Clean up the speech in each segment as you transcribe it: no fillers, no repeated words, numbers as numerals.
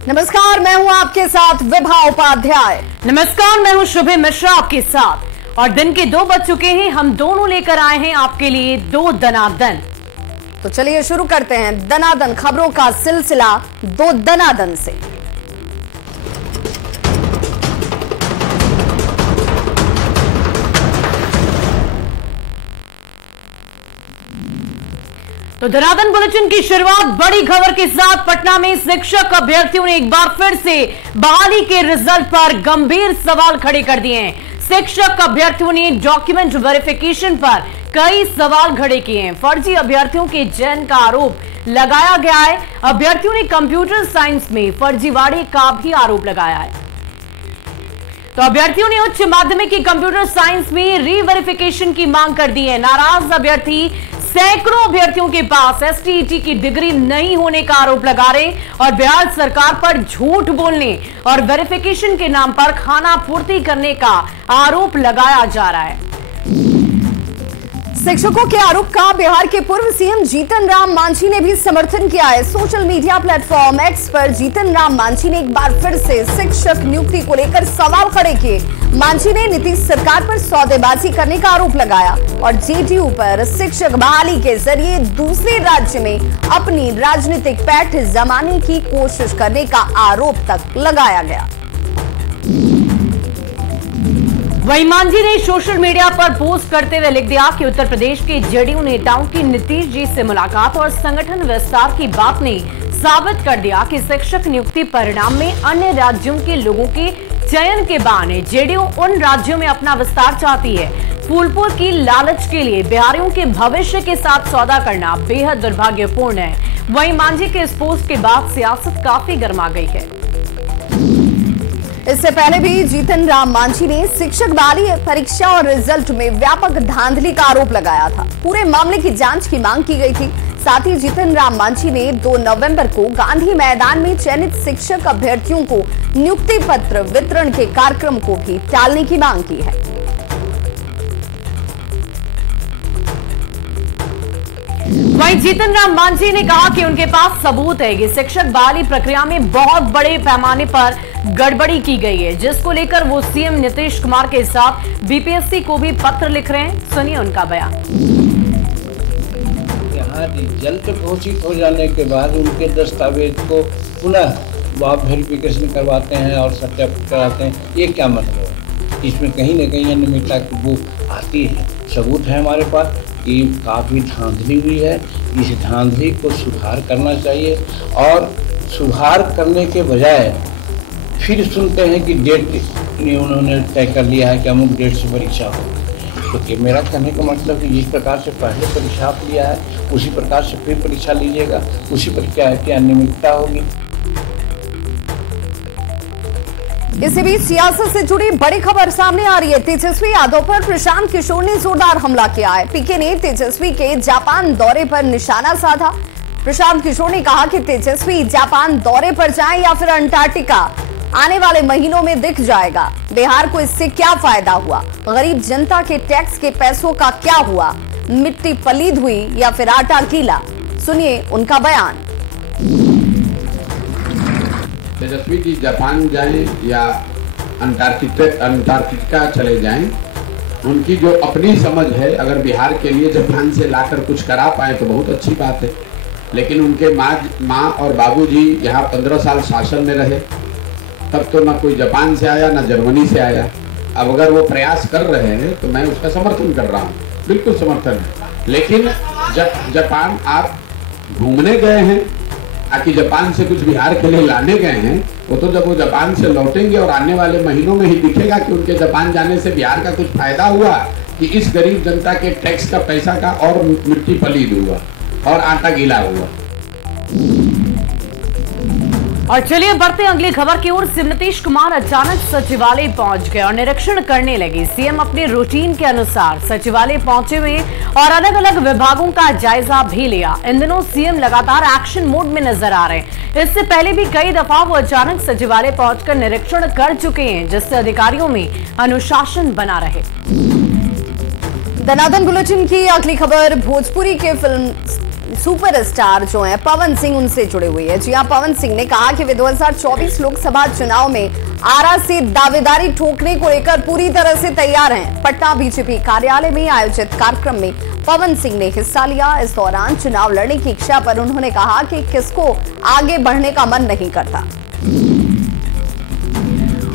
नमस्कार, मैं हूं आपके साथ विभा उपाध्याय। नमस्कार, मैं हूं शुभे मिश्रा आपके साथ। और दिन के 2 बज चुके हैं। हम दोनों लेकर आए हैं आपके लिए 2 दनादन। तो चलिए शुरू करते हैं दनादन खबरों का सिलसिला 2 दनादन से। तो दनादन बुलेटिन की शुरुआत बड़ी खबर के साथ। पटना में शिक्षक अभ्यर्थियों ने एक बार फिर से बहाली के रिजल्ट पर गंभीर सवाल खड़े कर दिए हैं। शिक्षक अभ्यर्थियों ने डॉक्यूमेंट वेरिफिकेशन पर कई सवाल खड़े किए हैं। फर्जी अभ्यर्थियों के चयन का आरोप लगाया गया है। अभ्यर्थियों ने कंप्यूटर साइंस में फर्जीवाड़े का भी आरोप लगाया है। तो अभ्यर्थियों ने उच्च माध्यमिक की कंप्यूटर साइंस में रीवेरिफिकेशन की मांग कर दी है। नाराज अभ्यर्थी सैकड़ों अभ्यर्थियों के पास एसटीईटी की डिग्री नहीं होने का आरोप लगा रहे और बिहार सरकार पर झूठ बोलने और वेरिफिकेशन के नाम पर खाना पूर्ति करने का आरोप लगाया जा रहा है। शिक्षकों के आरोप का बिहार के पूर्व सीएम जीतन राम मांझी ने भी समर्थन किया है। सोशल मीडिया प्लेटफॉर्म एक्स पर जीतन राम मांझी ने एक बार फिर से शिक्षक नियुक्ति को लेकर सवाल खड़े किए। मांझी ने नीतीश सरकार पर सौदेबाजी करने का आरोप लगाया और जेडीयू पर शिक्षक बहाली के जरिए दूसरे राज्य में अपनी राजनीतिक पैठ जमाने की कोशिश करने का आरोप तक लगाया गया। वहीं मांझी ने सोशल मीडिया पर पोस्ट करते हुए लिख दिया कि उत्तर प्रदेश के जेडीयू नेताओं की नीतीश जी से मुलाकात और संगठन विस्तार की बात ने साबित कर दिया कि शिक्षक नियुक्ति परिणाम में अन्य राज्यों के लोगों के चयन के बहाने जेडीयू उन राज्यों में अपना विस्तार चाहती है। फूलपुर की लालच के लिए बिहारियों के भविष्य के साथ सौदा करना बेहद दुर्भाग्यपूर्ण है। वहीं मांझी के इस पोस्ट के बाद सियासत काफी गर्मा गई है। इससे पहले भी जीतन राम मांझी ने शिक्षक बहाली परीक्षा और रिजल्ट में व्यापक धांधली का आरोप लगाया था। पूरे मामले की जांच की मांग की गई थी। साथ ही जीतन राम मांझी ने 2 नवंबर को गांधी मैदान में चयनित शिक्षक अभ्यर्थियों को नियुक्ति पत्र वितरण के कार्यक्रम को भी टालने की मांग की है। वहीं जीतन राम मांझी ने कहा कि उनके पास सबूत है कि शिक्षक बहाली प्रक्रिया में बहुत बड़े पैमाने पर गड़बड़ी की गई है, जिसको लेकर वो सीएम नीतीश कुमार के साथ बीपीएससी को भी पत्र लिख रहे हैं। सुनिए उनका बयान। यहाँ रिजल्ट घोषित हो जाने के बाद उनके दस्तावेज को पुनः वो वेरिफिकेशन करवाते हैं और सत्यापित कराते हैं। ये क्या मतलब है? इसमें कहीं ना कहीं अनियमितता की वो आती है। सबूत है हमारे पास कि काफ़ी धांधली हुई है। इस धांधली को सुधार करना चाहिए और सुधार करने के बजाय फिर सुनते हैं कि डेट उन्होंने तय कर लिया है कि अमुक डेट से परीक्षा हो। तो मेरा कहने का मतलब कि जिस प्रकार से पहले परीक्षा आप लिया है उसी प्रकार से फिर परीक्षा लीजिएगा। उसी पर क्या है कि अनियमितता होगी। इसी बीच सियासत से जुड़ी बड़ी खबर सामने आ रही है। तेजस्वी यादव पर प्रशांत किशोर ने जोरदार हमला किया है। पीके ने तेजस्वी के जापान दौरे पर निशाना साधा। प्रशांत किशोर ने कहा कि तेजस्वी जापान दौरे पर जाएं या फिर अंटार्कटिका, आने वाले महीनों में दिख जाएगा। बिहार को इससे क्या फायदा हुआ? गरीब जनता के टैक्स के पैसों का क्या हुआ? मिट्टी पलीद हुई या फिर आटा गीला? सुनिए उनका बयान। तेजस्वी जी जापान जाएं या अंटार्कटिका चले जाएं, उनकी जो अपनी समझ है, अगर बिहार के लिए जापान से लाकर कुछ करा पाए तो बहुत अच्छी बात है। लेकिन उनके माँ और बाबूजी यहाँ 15 साल शासन में रहे, तब तो ना कोई जापान से आया ना जर्मनी से आया। अब अगर वो प्रयास कर रहे हैं तो मैं उसका समर्थन कर रहा हूँ, बिल्कुल समर्थन है। लेकिन जब जापान आप घूमने गए हैं, आकि जापान से कुछ बिहार के लिए लाने गए हैं, वो तो जब वो जापान से लौटेंगे और आने वाले महीनों में ही दिखेगा कि उनके जापान जाने से बिहार का कुछ फायदा हुआ कि इस गरीब जनता के टैक्स का पैसा का और मिट्टी पलीद हुआ और आटा गीला हुआ। और चलिए बढ़ते अगली खबर की ओर। सीएम नीतीश कुमार अचानक सचिवालय पहुंच गए और निरीक्षण करने लगे। सीएम अपने रूटीन के अनुसार सचिवालय पहुंचे हुए और अलग अलग विभागों का जायजा भी लिया। इन दिनों सीएम लगातार एक्शन मोड में नजर आ रहे हैं। इससे पहले भी कई दफा वो अचानक सचिवालय पहुंचकर निरीक्षण कर चुके हैं, जिससे अधिकारियों में अनुशासन बना रहे। दनादन बुलेटिन की अगली खबर। भोजपुरी के फिल्म सुपरस्टार जो हैं पवन सिंह उनसे जुड़े हुए हैं। जी हां, पवन सिंह ने कहा कि वे 2024 लोकसभा चुनाव में आरा से दावेदारी ठोकने को लेकर पूरी तरह से तैयार हैं। पटना बीजेपी कार्यालय में आयोजित कार्यक्रम में पवन सिंह ने हिस्सा लिया। इस दौरान चुनाव लड़ने की इच्छा पर उन्होंने कहा कि किसको आगे बढ़ने का मन नहीं करता।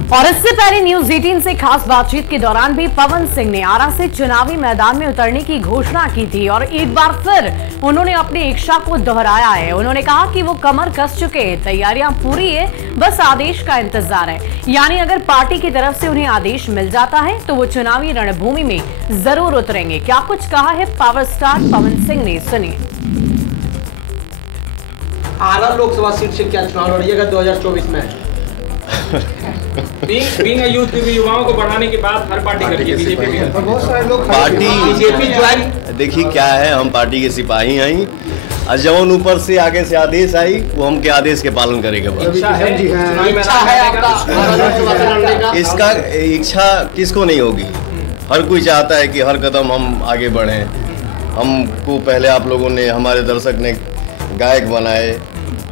और इससे पहले न्यूज 18 से खास बातचीत के दौरान भी पवन सिंह ने आरा से चुनावी मैदान में उतरने की घोषणा की थी और एक बार फिर उन्होंने अपनी इच्छा को दोहराया है। उन्होंने कहा कि वो कमर कस चुके हैं, तैयारियां पूरी है, बस आदेश का इंतजार है। यानी अगर पार्टी की तरफ से उन्हें आदेश मिल जाता है तो वो चुनावी रणभूमि में जरूर उतरेंगे। क्या कुछ कहा है पावर स्टार पवन सिंह ने, सुनिए। आरा लोकसभा सीट से क्या चुनाव लड़िएगा 2024 में? यूथ के युवाओं को बढ़ाने की बात हर पार्टी करती है, बीजेपी भी बहुत सारे लोग बीजेपी ज्वाइन। देखिए क्या है, हम पार्टी के सिपाही हैं और जवन ऊपर से आगे से आदेश आई वो हम के आदेश के पालन करेंगे। इसका इच्छा किसको नहीं होगी, हर कोई चाहता है कि हर कदम हम आगे बढ़ें। हमको पहले आप लोगों ने, हमारे दर्शक ने गायक बनाए,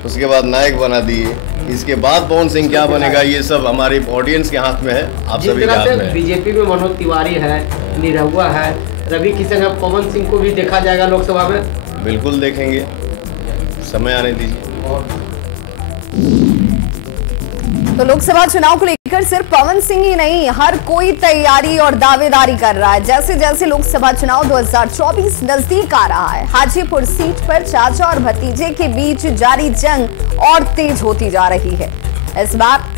उसके बाद नायक बना दिए, इसके बाद पवन सिंह क्या बनेगा ये सब हमारे ऑडियंस के हाथ में है, आप सभी के हाथ में है। बीजेपी में मनोज तिवारी है, निरहुआ है, रवि किशन है, पवन सिंह को भी देखा जाएगा लोकसभा में। बिल्कुल देखेंगे, समय आने दीजिए। तो लोकसभा चुनाव को लेकर सिर्फ पवन सिंह ही नहीं, हर कोई तैयारी और दावेदारी कर रहा है। जैसे जैसे लोकसभा चुनाव 2024 नजदीक आ रहा है, हाजीपुर सीट पर चाचा और भतीजे के बीच जारी जंग और तेज होती जा रही है। इस बार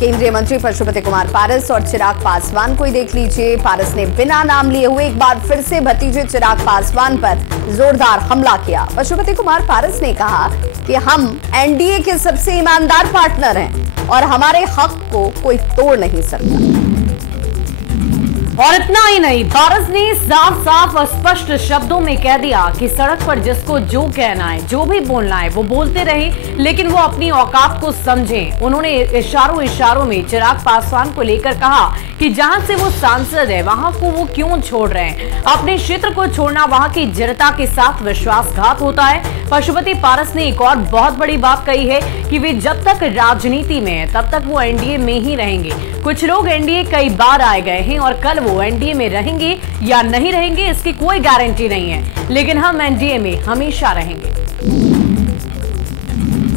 केंद्रीय मंत्री पशुपति कुमार पारस और चिराग पासवान को ही देख लीजिए। पारस ने बिना नाम लिए हुए एक बार फिर से भतीजे चिराग पासवान पर जोरदार हमला किया। पशुपति कुमार पारस ने कहा कि हम एनडीए के सबसे ईमानदार पार्टनर हैं और हमारे हक को कोई तोड़ नहीं सकता। और इतना ही नहीं, पारस ने साफ साफ और स्पष्ट शब्दों में कह दिया कि सड़क पर जिसको जो कहना है, जो भी बोलना है वो बोलते रहे, लेकिन वो अपनी औकात को समझें। उन्होंने इशारों में चिराग पासवान को लेकर कहा कि जहां से वो सांसद है वहां को वो क्यों छोड़ रहे हैं। अपने क्षेत्र को छोड़ना वहां की जनता के साथ विश्वासघात होता है। पशुपति पारस ने एक और बहुत बड़ी बात कही है कि वे जब तक राजनीति में है तब तक वो एनडीए में ही रहेंगे। कुछ लोग एनडीए कई बार आए गए हैं और कल वो एनडीए में रहेंगे या नहीं रहेंगे इसकी कोई गारंटी नहीं है, लेकिन हम एनडीए में हमेशा रहेंगे।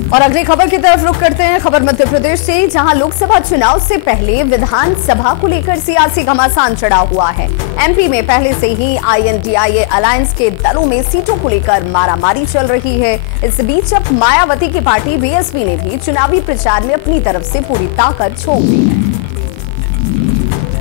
और अगली खबर की तरफ रुख करते हैं। खबर मध्य प्रदेश से, जहां लोकसभा चुनाव से पहले विधानसभा को लेकर सियासी घमासान चढ़ा हुआ है। एमपी में पहले से ही आईएनडीआईए अलायंस के दलों में सीटों को लेकर मारामारी चल रही है। इस बीच अब मायावती की पार्टी बीएसपी ने भी चुनावी प्रचार में अपनी तरफ से पूरी ताकत झोंक दी है।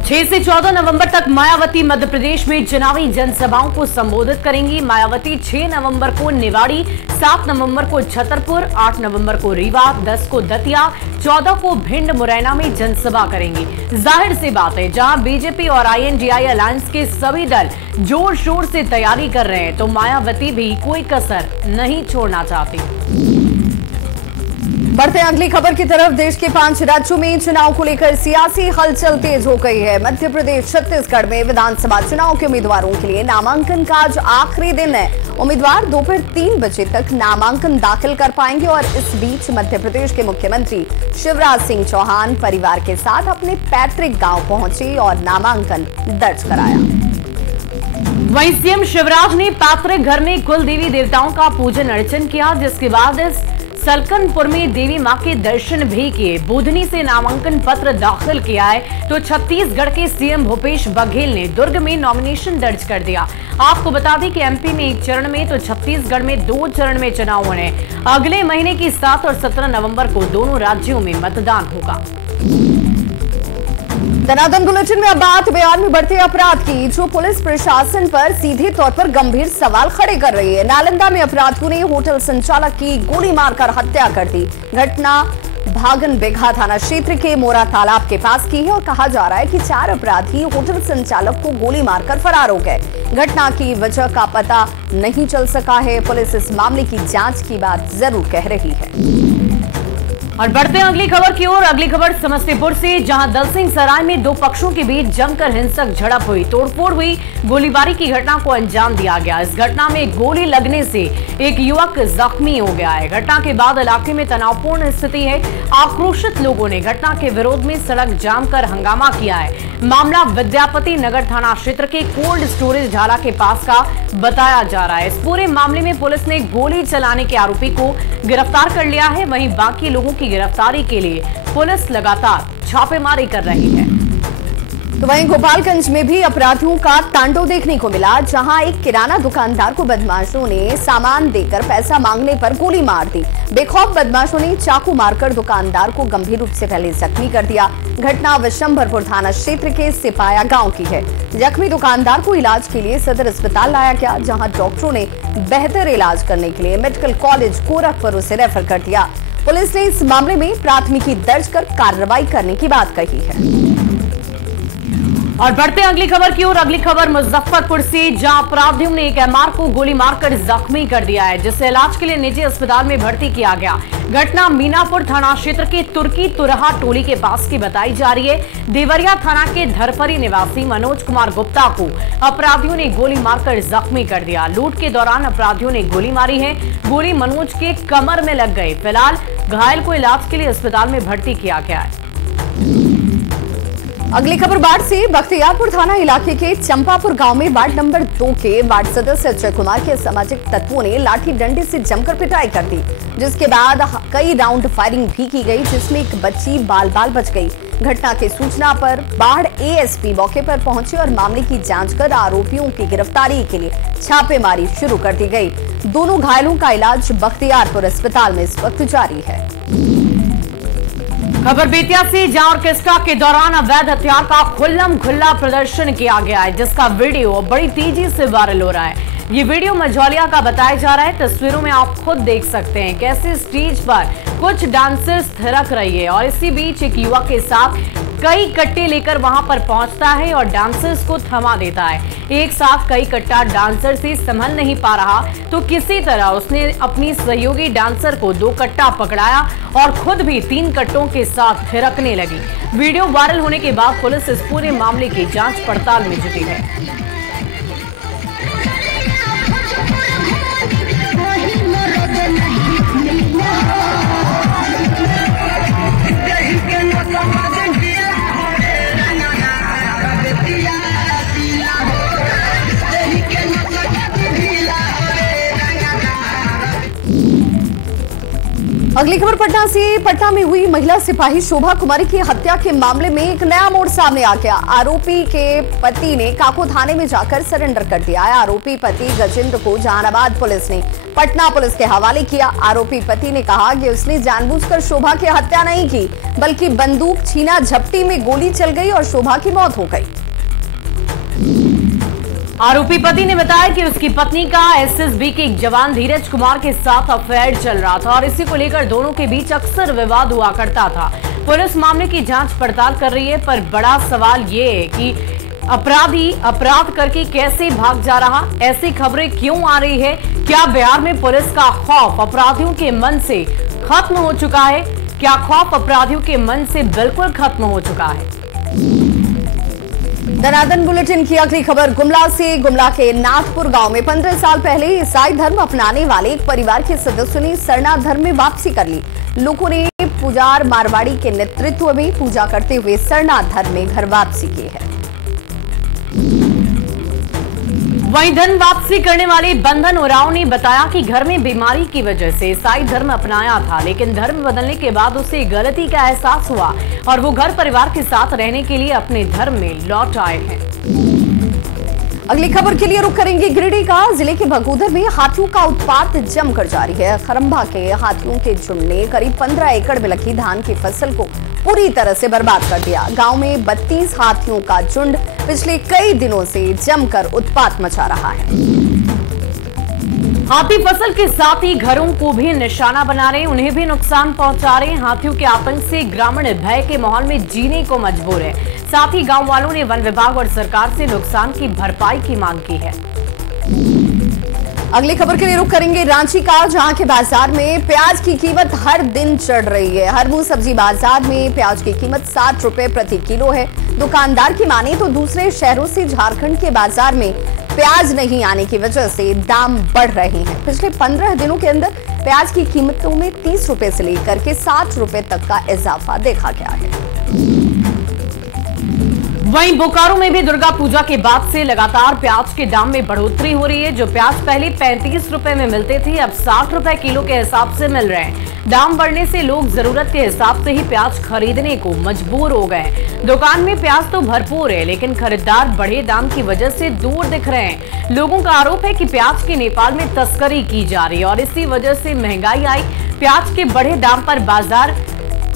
6 से 14 नवंबर तक मायावती मध्य प्रदेश में चुनावी जनसभाओं को संबोधित करेंगी। मायावती 6 नवंबर को निवाड़ी, 7 नवंबर को छतरपुर, 8 नवंबर को रीवा, 10 को दतिया, 14 को भिंड मुरैना में जनसभा करेंगी। जाहिर सी बात है, जहां बीजेपी और आईएनडीआई अलायंस के सभी दल जोर शोर से तैयारी कर रहे हैं, तो मायावती भी कोई कसर नहीं छोड़ना चाहती। बढ़ते हैं अगली खबर की तरफ। देश के 5 राज्यों में चुनाव को लेकर सियासी हलचल तेज हो गई है। मध्य प्रदेश, छत्तीसगढ़ में विधानसभा चुनाव के उम्मीदवारों के लिए नामांकन का आज आखिरी दिन है। उम्मीदवार दोपहर 3 बजे तक नामांकन दाखिल कर पाएंगे और इस बीच मध्य प्रदेश के मुख्यमंत्री शिवराज सिंह चौहान परिवार के साथ अपने पैतृक गांव पहुंचे और नामांकन दर्ज कराया। वहीं सीएम शिवराज ने पैतृक घर में कुल देवी देवताओं का पूजन अर्चन किया, जिसके बाद इस सलकनपुर में देवी मां के दर्शन भी किए। बुधनी से नामांकन पत्र दाखिल किया है तो छत्तीसगढ़ के सीएम भूपेश बघेल ने दुर्ग में नॉमिनेशन दर्ज कर दिया। आपको बता दें कि एमपी में 1 चरण में तो छत्तीसगढ़ में 2 चरण में चुनाव होने। अगले महीने की 7 और 17 नवंबर को दोनों राज्यों में मतदान होगा। दनादन बुलेटिन में अब बात बिहार में बढ़ते अपराध की, जो पुलिस प्रशासन पर सीधे तौर पर गंभीर सवाल खड़े कर रही है। नालंदा में अपराधियों ने होटल संचालक की गोली मारकर हत्या कर दी। घटना भागन बेघा थाना क्षेत्र के मोरा तालाब के पास की है और कहा जा रहा है कि 4 अपराधी होटल संचालक को गोली मारकर फरार हो गए। घटना की वजह का पता नहीं चल सका है। पुलिस इस मामले की जांच की बात जरूर कह रही है। और बढ़ते हैं अगली खबर की ओर। अगली खबर समस्तीपुर से, जहां दलसिंह सराय में दो पक्षों के बीच जमकर हिंसक झड़प हुई, तोड़फोड़ हुई, गोलीबारी की घटना को अंजाम दिया गया। इस घटना में गोली लगने से एक युवक जख्मी हो गया है। घटना के बाद इलाके में तनावपूर्ण स्थिति है। आक्रोशित लोगों ने घटना के विरोध में सड़क जाम कर हंगामा किया है। मामला विद्यापति नगर थाना क्षेत्र के कोल्ड स्टोरेज ढाला के पास का बताया जा रहा है। इस पूरे मामले में पुलिस ने गोली चलाने के आरोपी को गिरफ्तार कर लिया है। वहीं बाकी लोगों की गिरफ्तारी के लिए पुलिस लगातार छापेमारी कर रही है। तो वहीं गोपालगंज में भी अपराधियों का तांडव देखने को मिला, जहां एक किराना दुकानदार को बदमाशों ने सामान देकर पैसा मांगने पर गोली मार दी। बेखौफ बदमाशों ने चाकू मारकर दुकानदार को गंभीर रूप से पहले जख्मी कर दिया। घटना विशंभरपुर थाना क्षेत्र के सिपाया गांव की है। जख्मी दुकानदार को इलाज के लिए सदर अस्पताल लाया गया, जहां डॉक्टरों ने बेहतर इलाज करने के लिए मेडिकल कॉलेज गोरखपुर उसे रेफर कर दिया। पुलिस ने इस मामले में प्राथमिकी दर्ज कर कार्रवाई करने की बात कही है। और बढ़ते हैं अगली खबर की ओर। अगली खबर मुजफ्फरपुर से, जहां अपराधियों ने एक एमआर को गोली मारकर जख्मी कर दिया है, जिसे इलाज के लिए निजी अस्पताल में भर्ती किया गया। घटना मीनापुर थाना क्षेत्र के तुर्की तुरहा टोली के पास की बताई जा रही है। देवरिया थाना के धरफरी निवासी मनोज कुमार गुप्ता को अपराधियों ने गोली मारकर जख्मी कर दिया। लूट के दौरान अपराधियों ने गोली मारी है। गोली मनोज के कमर में लग गई। फिलहाल घायल को इलाज के लिए अस्पताल में भर्ती किया गया है। अगली खबर बाढ़ से, बख्तियारपुर थाना इलाके के चंपापुर गांव में वार्ड नंबर 2 के वार्ड सदस्य अजय कुमार के असामाजिक तत्वों ने लाठी डंडे से जमकर पिटाई कर दी, जिसके बाद कई राउंड फायरिंग भी की गई, जिसमें एक बच्ची बाल बाल बच गई। घटना की सूचना पर बाढ़ एएसपी मौके पर पहुंचे और मामले की जांच कर आरोपियों की गिरफ्तारी के लिए छापेमारी शुरू कर दी गई। दोनों घायलों का इलाज बख्तियारपुर अस्पताल में इस वक्त जारी है। खबर बेतिया से, जहां ऑर्केस्ट्रा के दौरान अवैध हथियार का खुल्लम खुल्ला प्रदर्शन किया गया है, जिसका वीडियो बड़ी तेजी से वायरल हो रहा है। ये वीडियो मझौलिया का बताया जा रहा है। तस्वीरों में आप खुद देख सकते हैं कैसे स्टेज पर कुछ डांसर्स थिरक रही है और इसी बीच एक युवक के साथ कई कट्टे लेकर वहां पर पहुंचता है और डांसर्स को थमा देता है। एक साथ कई कट्टा डांसर से संभल नहीं पा रहा तो किसी तरह उसने अपनी सहयोगी डांसर को 2 कट्टा पकड़ाया और खुद भी 3 कट्टों के साथ थिरकने लगी। वीडियो वायरल होने के बाद पुलिस इस पूरे मामले की जांच पड़ताल में जुटी है। अगली खबर पटना से, पटना में हुई महिला सिपाही शोभा कुमारी की हत्या के मामले में एक नया मोड़ सामने आ गया। आरोपी के पति ने काको थाने में जाकर सरेंडर कर दिया है। आरोपी पति गजेंद्र को जहानाबाद पुलिस ने पटना पुलिस के हवाले किया। आरोपी पति ने कहा कि उसने जानबूझकर शोभा की हत्या नहीं की, बल्कि बंदूक छीना झपटी में गोली चल गई और शोभा की मौत हो गई। आरोपी पति ने बताया कि उसकी पत्नी का एसएसबी के एक जवान धीरज कुमार के साथ अफेयर चल रहा था और इसी को लेकर दोनों के बीच अक्सर विवाद हुआ करता था। पुलिस मामले की जांच पड़ताल कर रही है, पर बड़ा सवाल ये है कि अपराधी अपराध करके कैसे भाग जा रहा, ऐसी खबरें क्यों आ रही है? क्या बिहार में पुलिस का खौफ अपराधियों के मन से खत्म हो चुका है? क्या खौफ अपराधियों के मन से बिल्कुल खत्म हो चुका है? दनादन बुलेटिन की अगली खबर गुमला से, गुमला के नाथपुर गांव में 15 साल पहले ईसाई धर्म अपनाने वाले एक परिवार के सदस्यों ने सरना धर्म में वापसी कर ली। लोगों ने पुजार मारवाड़ी के नेतृत्व में पूजा करते हुए सरना धर्म में घर वापसी की है। वहीं धन वापसी करने वाले बंधन उरांव ने बताया कि घर में बीमारी की वजह से ईसाई धर्म अपनाया था, लेकिन धर्म बदलने के बाद उसे गलती का एहसास हुआ और वो घर परिवार के साथ रहने के लिए अपने धर्म में लौट आए हैं। अगली खबर के लिए रुख करेंगे गिरिडीह का। जिले के बगोदर में हाथियों का उत्पात जमकर जारी है। खरंभा के हाथियों के झुंड ने करीब 15 एकड़ में लगी धान की फसल को पूरी तरह से बर्बाद कर दिया। गांव में 32 हाथियों का झुंड पिछले कई दिनों से जमकर उत्पात मचा रहा है। हाथी फसल के साथ ही घरों को भी निशाना बना रहे, उन्हें भी नुकसान पहुंचा रहे। हाथियों के आतंक से ग्रामीण भय के माहौल में जीने को मजबूर है। साथ ही गांव वालों ने वन विभाग और सरकार से नुकसान की भरपाई की मांग की है। अगली खबर के लिए रुख करेंगे रांची का, जहां के बाजार में प्याज की कीमत हर दिन चढ़ रही है। हरमू सब्जी बाजार में प्याज की कीमत 60 रुपए प्रति किलो है। दुकानदार की माने तो दूसरे शहरों से झारखंड के बाजार में प्याज नहीं आने की वजह से दाम बढ़ रहे हैं। पिछले 15 दिनों के अंदर प्याज की कीमतों में 30 रुपए से लेकर के 60 रुपए तक का इजाफा देखा गया है। वहीं बोकारो में भी दुर्गा पूजा के बाद से लगातार प्याज के दाम में बढ़ोतरी हो रही है। जो प्याज पहले 35 रुपए में मिलते थे, अब 60 रुपए किलो के हिसाब से मिल रहे हैं। दाम बढ़ने से लोग जरूरत के हिसाब से ही प्याज खरीदने को मजबूर हो गए। दुकान में प्याज तो भरपूर है, लेकिन खरीदार बढ़े दाम की वजह से दूर दिख रहे हैं। लोगों का आरोप है कि प्याज की नेपाल में तस्करी की जा रही है और इसी वजह से महंगाई आई। प्याज के बढ़े दाम पर बाजार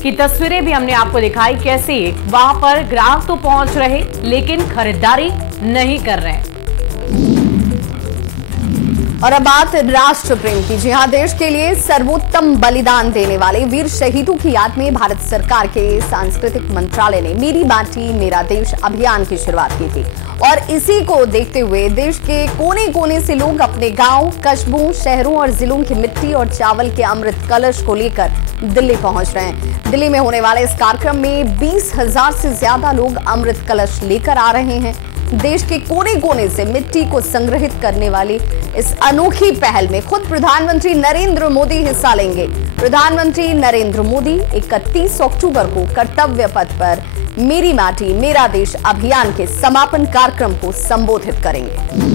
की तस्वीरें भी हमने आपको दिखाई, कैसे वहां पर ग्राहक तो पहुंच रहे लेकिन खरीदारी नहीं कर रहे। और अब बात राष्ट्र प्रेम की। जी हां, देश के लिए सर्वोत्तम बलिदान देने वाले वीर शहीदों की याद में भारत सरकार के सांस्कृतिक मंत्रालय ने मेरी माटी मेरा देश अभियान की शुरुआत की थी और इसी को देखते हुए देश के कोने कोने से लोग अपने गांव, कस्बों, शहरों और जिलों की मिट्टी और चावल के अमृत कलश को लेकर दिल्ली पहुंच रहे हैं। दिल्ली में होने वाले इस कार्यक्रम में 20,000 से ज्यादा लोग अमृत कलश लेकर आ रहे हैं। देश के कोने कोने से मिट्टी को संग्रहित करने वाली इस अनोखी पहल में खुद प्रधानमंत्री नरेंद्र मोदी हिस्सा लेंगे। प्रधानमंत्री नरेंद्र मोदी 31 अक्टूबर को कर्तव्य पथ पर मेरी माटी मेरा देश अभियान के समापन कार्यक्रम को संबोधित करेंगे।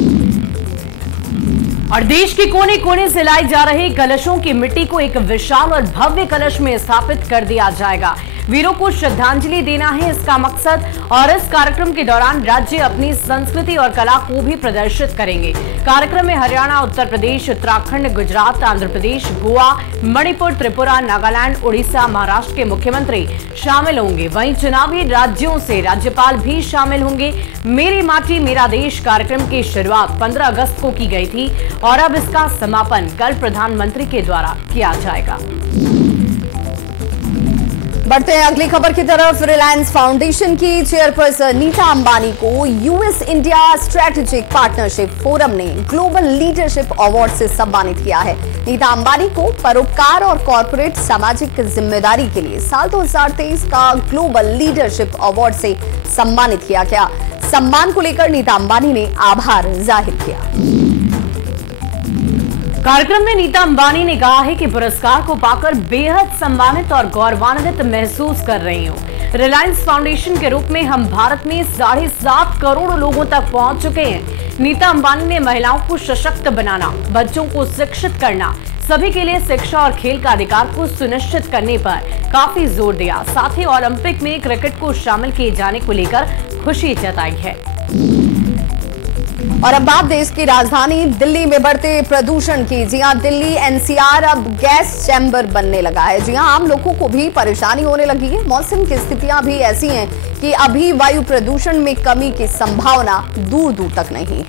और देश के कोने कोने से लाई जा रहे कलशों की मिट्टी को एक विशाल और भव्य कलश में स्थापित कर दिया जाएगा। वीरों को श्रद्धांजलि देना है इसका मकसद। और इस कार्यक्रम के दौरान राज्य अपनी संस्कृति और कला को भी प्रदर्शित करेंगे। कार्यक्रम में हरियाणा, उत्तर प्रदेश, उत्तराखंड, गुजरात, आंध्र प्रदेश, गोवा, मणिपुर, त्रिपुरा, नागालैंड, उड़ीसा, महाराष्ट्र के मुख्यमंत्री शामिल होंगे। वहीं चुनावी राज्यों से राज्यपाल भी शामिल होंगे। मेरी माटी मेरा देश कार्यक्रम की शुरुआत 15 अगस्त को की गई थी और अब इसका समापन कल प्रधानमंत्री के द्वारा किया जाएगा। बढ़ते हैं अगली खबर की तरफ। रिलायंस फाउंडेशन की चेयरपर्सन नीता अंबानी को US India strategic partnership forum ने ग्लोबल लीडरशिप अवार्ड से सम्मानित किया है। नीता अंबानी को परोपकार और कॉर्पोरेट सामाजिक जिम्मेदारी के लिए साल 2023 का ग्लोबल लीडरशिप अवार्ड से सम्मानित किया गया। सम्मान को लेकर नीता अंबानी ने आभार जाहिर किया। कार्यक्रम में नीता अंबानी ने कहा है कि पुरस्कार को पाकर बेहद सम्मानित और गौरवान्वित महसूस कर रही हूँ। रिलायंस फाउंडेशन के रूप में हम भारत में 7.5 करोड़ लोगों तक पहुंच चुके हैं। नीता अंबानी ने महिलाओं को सशक्त बनाना, बच्चों को शिक्षित करना, सभी के लिए शिक्षा और खेल का अधिकार को सुनिश्चित करने पर काफी जोर दिया। साथ ही ओलंपिक में क्रिकेट को शामिल किए जाने को लेकर खुशी जताई है। और अब बात देश की राजधानी दिल्ली में बढ़ते प्रदूषण की। जी हां, दिल्ली एनसीआर अब गैस चैम्बर बनने लगा है। जी हां, आम लोगों को भी परेशानी होने लगी है। मौसम की स्थितियां भी ऐसी हैं कि अभी वायु प्रदूषण में कमी की संभावना दूर दूर तक नहीं है।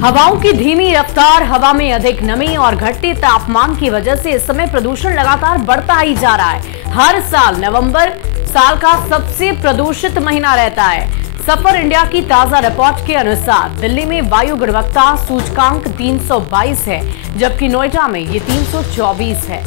हवाओं की धीमी रफ्तार, हवा में अधिक नमी और घटते तापमान की वजह से इस समय प्रदूषण लगातार बढ़ता ही जा रहा है। हर साल नवंबर साल का सबसे प्रदूषित महीना रहता है। सफर इंडिया की ताजा रिपोर्ट के अनुसार दिल्ली में वायु गुणवत्ता सूचकांक 322 है, जबकि नोएडा में ये 324 है।